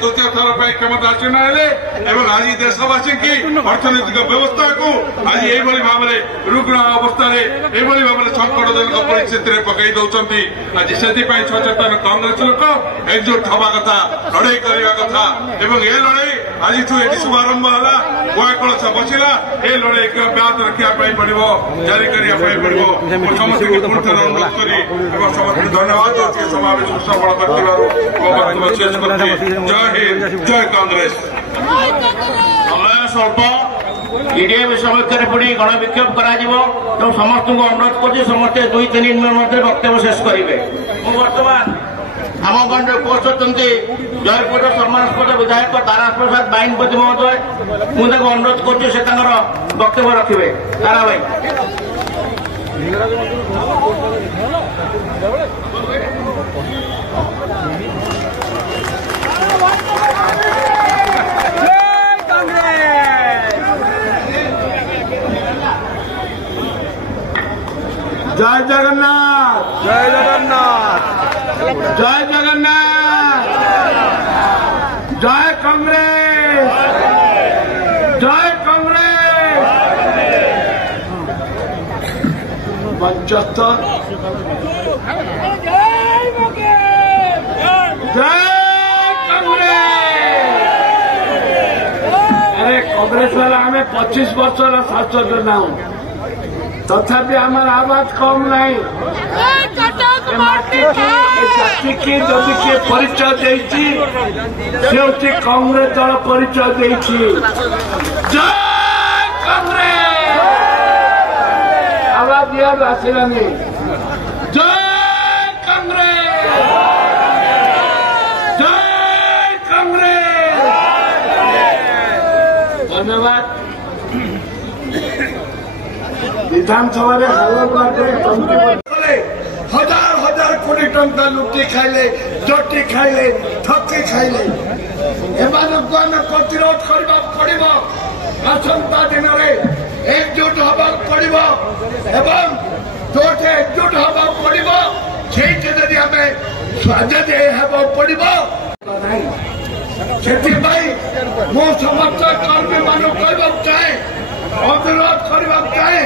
द्वितीय थर पर क्षमता चुना आज देशवासी की अर्थनैतिक व्यवस्था को आज ये भाव में रुग्ण अवस्था भाव में संकटजनक परिस्थिति में पकई दौरान आज से सचेतन कांग्रेस लोक एकजुट हवा कथा लड़ाई करने कथा ये लड़ाई आज ये शुभारंभ है गुआ कलश बसला ये लड़ाई ब्यात रखापी पड़ो जारी करने पड़ो समस्त को पुणी थे अनुरोध कर समस्त धन्यवाद समावेश सफल कर शेष करते जय हिंद जय कांग्रेस। समय स्वल्प ईडीएम समक्ष पुणी गण विक्षोभ कर समस्त को अनुरोध कर समस्ते 2-3 मिनट मध्य वक्तव्य शेष करेंगे। बर्तमान आम गंड पोस्ट होती जयपुर सम्मानस्पद विधायक तारास प्रसाद बाइनपति महोदय मुझे अनुरोध कर वक्तव्य रखिए। तारा भाई जय जगन्नाथ जय जगन्नाथ जय जगन्नाथ जय कांग्रेस जय कांग्रेस। पंचहत्तर जय कांग्रेस। अरे कांग्रेस वाला हमें 25 वर्ष शासन ना तथापि आमार आवाज कम नहीं जाति की जदि किए परिचय देती कांग्रेस दल परिचय देती। जय कांग्रेस आवाज याद आसलानी। जय कांग्रेस जय कांग्रेस। धन्यवाद। विधानसभा हजार हजार कोटी टंका लुटी खाइले जटी खाइले ठकी खाइले एमानक आम प्रतिरोध करबा पड़िबो। आसंता दिन में एकजुट हवा पड़िबो एवं जोटे एकजुट हवा पड़िबो सेठी जदि आमे स्वागत हेबो पड़िबो सेठी भाई मो समस्त कर्मी मानक कहबा चाहे अनुरोध करबा चाहे